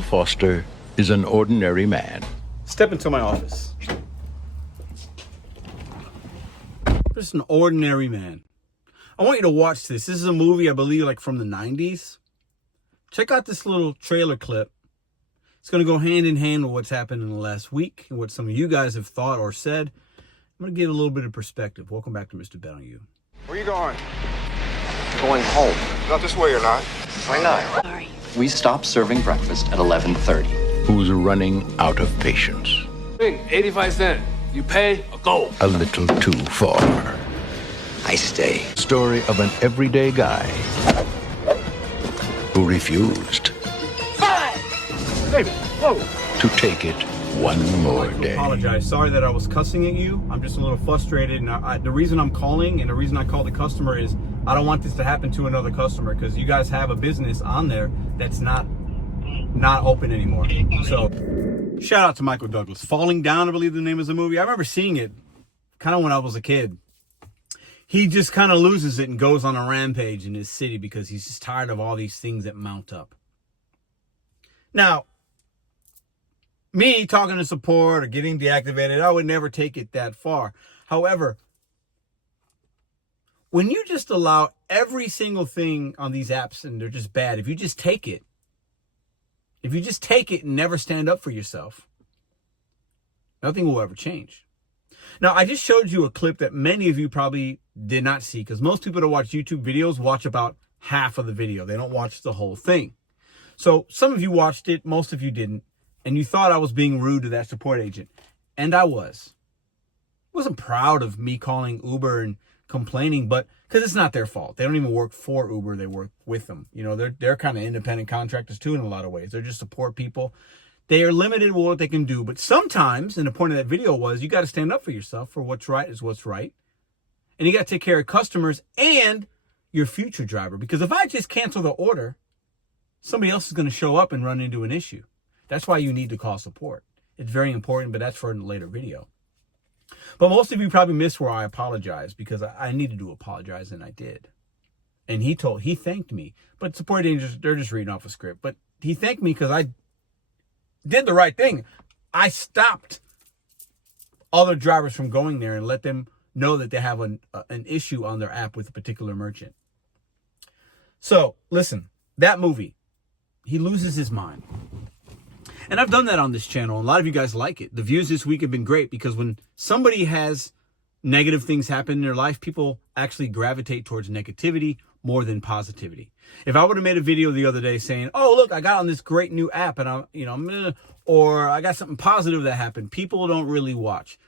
Michael Foster is an ordinary man. Step into my office. Just an ordinary man. I want you to watch this. This is a movie, I believe, like from the 90s. Check out this little trailer clip. It's going to go hand in hand with what's happened in the last week and what some of you guys have thought or said. I'm going to give a little bit of perspective. Welcome back to Mr.BetonYou. Where you going? Going home. Not this way, you're not. Why not? Sorry. We stopped serving breakfast at 11:30. Who's running out of patience. 85 cents. You pay or go. A little too far. I stay. Story of an everyday guy who refused Baby, whoa. to take it one more day. Apologize. Sorry that I was cussing at you. I'm just a little frustrated. And the reason I'm calling and the reason I called the customer is I don't want this to happen to another customer because you guys have a business on there that's not open anymore. So shout out to Michael Douglas. Falling Down, I believe the name is the movie. I remember seeing it kind of when I was a kid. He just kind of loses it and goes on a rampage in his city because he's just tired of all these things that mount up. Now, me talking to support or getting deactivated, I would never take it that far. However, when you just allow every single thing on these apps and they're just bad, if you just take it and never stand up for yourself, nothing will ever change. Now, I just showed you a clip that many of you probably did not see because most people that watch YouTube videos watch about half of the video. They don't watch the whole thing. So some of you watched it, most of you didn't, and you thought I was being rude to that support agent. And I was. I wasn't proud of me calling Uber and complaining, but because it's not their fault. They don't even work for Uber. They work with them. You know, they're kind of independent contractors too in a lot of ways. They're just support people. They are limited with what they can do. But sometimes, and the point of that video was, you got to stand up for yourself for what's right is what's right. And you got to take care of customers and your future driver. Because if I just cancel the order, somebody else is going to show up and run into an issue. That's why you need to call support. It's very important, but that's for a later video. But most of you probably missed where I apologized because I needed to apologize, and I did. And he thanked me. But support agents, they're just reading off a script. But he thanked me because I did the right thing. I stopped other drivers from going there and let them know that they have an issue on their app with a particular merchant. So, listen, that movie, he loses his mind. And I've done that on this channel. A lot of you guys like it. The views this week have been great because when somebody has negative things happen in their life, people actually gravitate towards negativity more than positivity. If I would have made a video the other day saying, oh, look, I got on this great new app and or I got something positive that happened, people don't really watch.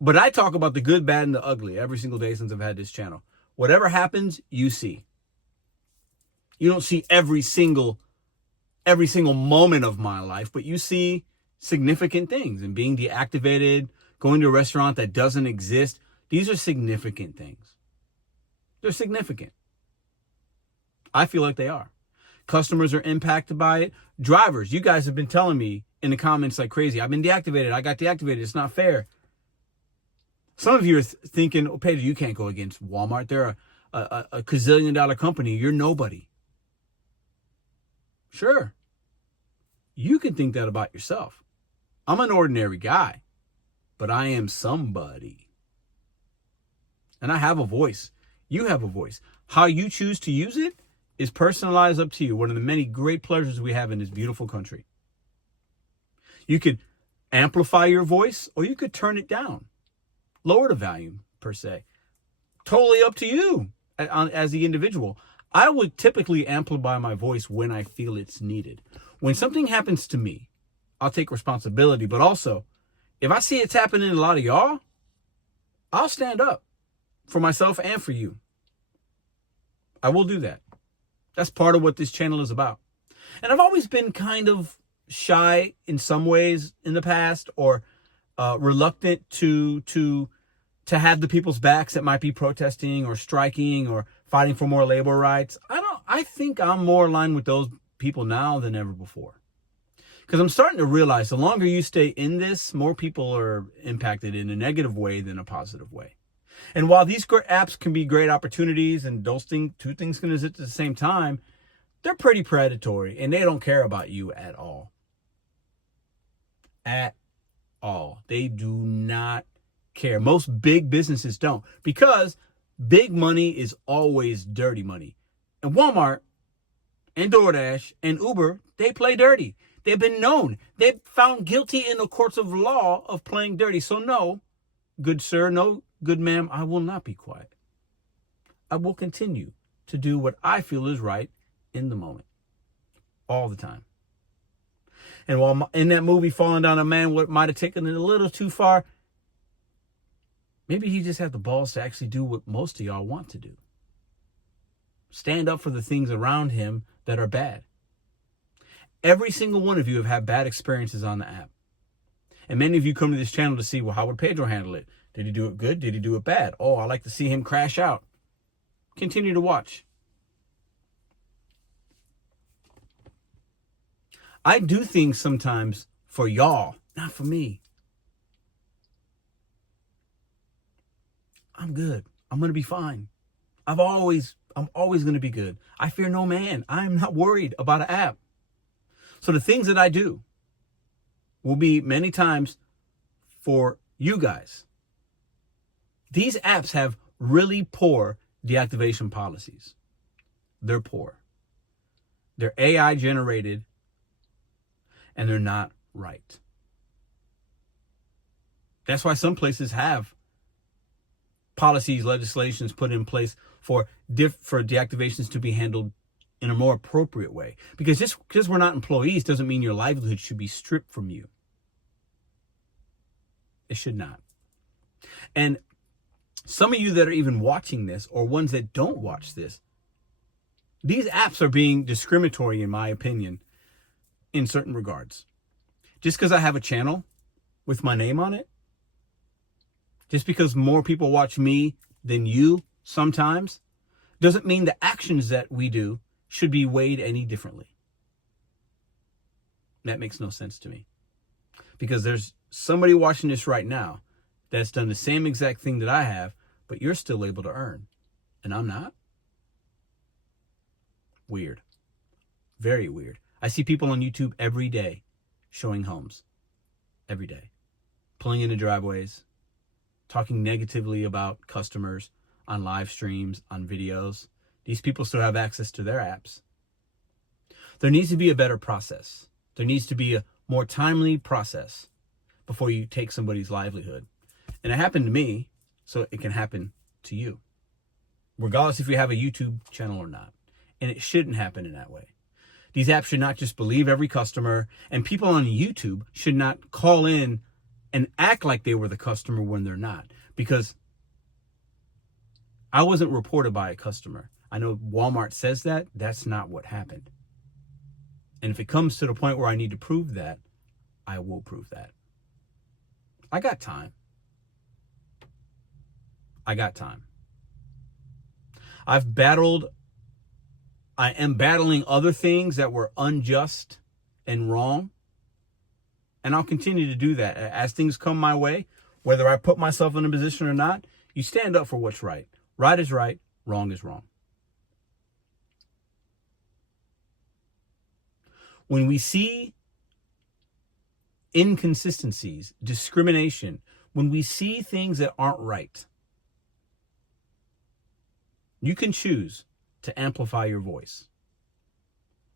But I talk about the good, bad, and the ugly every single day since I've had this channel. Whatever happens, you see. You don't see every single moment of my life, but you see significant things. And being deactivated, going to a restaurant that doesn't exist, these are significant things. They're significant. I feel like they are. Customers are impacted by it. Drivers, you guys have been telling me in the comments like crazy, I've been deactivated. I got deactivated. It's not fair. Some of you are thinking, oh, Pedro, you can't go against Walmart. They're a gazillion-dollar company. You're nobody. Sure. You can think that about yourself. I'm an ordinary guy, but I am somebody. And I have a voice. You have a voice. How you choose to use it is personalized up to you. One of the many great pleasures we have in this beautiful country. You could amplify your voice or you could turn it down. Lower the volume, per se. Totally up to you as the individual. I would typically amplify my voice when I feel it's needed. When something happens to me, I'll take responsibility. But also, if I see it's happening to a lot of y'all, I'll stand up for myself and for you. I will do that. That's part of what this channel is about. And I've always been kind of shy in some ways in the past, or reluctant to have the people's backs that might be protesting or striking or fighting for more labor rights. I think I'm more aligned with those people now than ever before. Because I'm starting to realize the longer you stay in this, more people are impacted in a negative way than a positive way. And while these apps can be great opportunities and those two things can exist at the same time, they're pretty predatory and they don't care about you at all. At all. They do not care. Most big businesses don't, because big money is always dirty money. And Walmart and DoorDash and Uber, they play dirty. They've been known. They've found guilty in the courts of law of playing dirty. So no, good sir, no, good ma'am, I will not be quiet. I will continue to do what I feel is right in the moment. All the time. And while in that movie, Falling Down a Man, what might have taken it a little too far, maybe he just had the balls to actually do what most of y'all want to do. Stand up for the things around him that are bad. Every single one of you have had bad experiences on the app. And many of you come to this channel to see, well, how would Pedro handle it? Did he do it good? Did he do it bad? Oh, I like to see him crash out. Continue to watch. I do things sometimes for y'all, not for me. I'm good. I'm going to be fine. I'm always going to be good. I fear no man. I'm not worried about an app. So the things that I do will be many times for you guys. These apps have really poor deactivation policies. They're poor. They're AI generated and they're not right. That's why some places have policies, legislations put in place for deactivations to be handled in a more appropriate way. Because just because we're not employees doesn't mean your livelihood should be stripped from you. It should not. And some of you that are even watching this, or ones that don't watch this, these apps are being discriminatory, in my opinion, in certain regards. Just because I have a channel with my name on it, just because more people watch me than you sometimes, doesn't mean the actions that we do should be weighed any differently. That makes no sense to me. Because there's somebody watching this right now that's done the same exact thing that I have, but you're still able to earn, and I'm not. Weird. Very weird. I see people on YouTube every day showing homes. Every day. Pulling into driveways. Talking negatively about customers on live streams, on videos. These people still have access to their apps. There needs to be a better process. There needs to be a more timely process before you take somebody's livelihood. And it happened to me, so it can happen to you, regardless if you have a YouTube channel or not. And it shouldn't happen in that way. These apps should not just believe every customer, and people on YouTube should not call in and act like they were the customer when they're not. Because I wasn't reported by a customer. I know Walmart says that. That's not what happened. And if it comes to the point where I need to prove that, I will prove that. I got time. I got time. I am battling other things that were unjust and wrong. And I'll continue to do that. As things come my way, whether I put myself in a position or not, you stand up for what's right. Right is right, wrong is wrong. When we see inconsistencies, discrimination, when we see things that aren't right, you can choose to amplify your voice.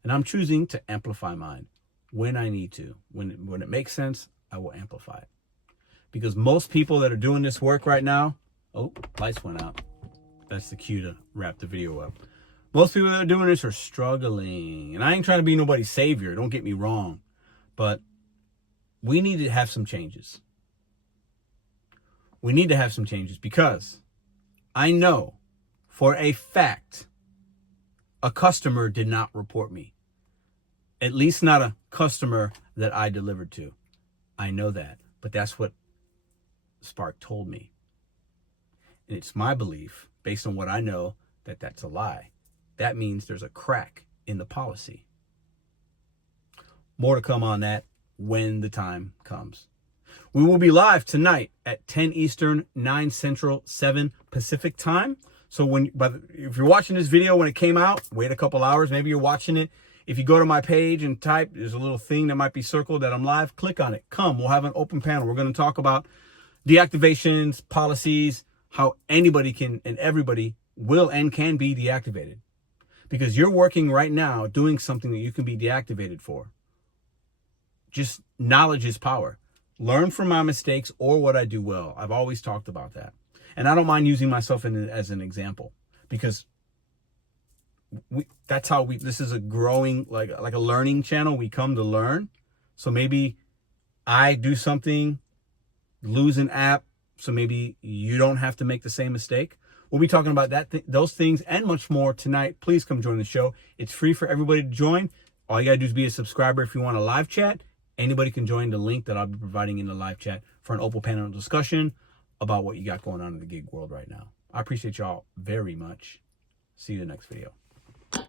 And I'm choosing to amplify mine when I need to. When it makes sense, I will amplify it. Because most people that are doing this work right now, oh, lights went out. That's the cue to wrap the video up. Most people that are doing this are struggling. And I ain't trying to be nobody's savior, don't get me wrong. But we need to have some changes. We need to have some changes because I know for a fact a customer did not report me. At least not a customer that I delivered to. I know that. But that's what Spark told me. And it's my belief, based on what I know, that that's a lie. That means there's a crack in the policy. More to come on that when the time comes. We will be live tonight at 10 Eastern, 9 Central, 7 Pacific time. So if you're watching this video when it came out, wait a couple hours. Maybe you're watching it. If you go to my page and type, there's a little thing that might be circled that I'm live. Click on it. Come, we'll have an open panel. We're going to talk about deactivations, policies, how anybody can and everybody will and can be deactivated. Because you're working right now doing something that you can be deactivated for. Just knowledge is power. Learn from my mistakes or what I do well. I've always talked about that. And I don't mind using myself as an example, because that's how this is a growing, like a learning channel. We come to learn. So maybe I do something, lose an app, so maybe you don't have to make the same mistake. We'll be talking about those things and much more tonight. Please come join the show. It's free for everybody to join. All you got to do is be a subscriber. If you want a live chat, anybody can join the link that I'll be providing in the live chat for an open panel discussion about what you got going on in the gig world right now. I appreciate y'all very much. See you in the next video.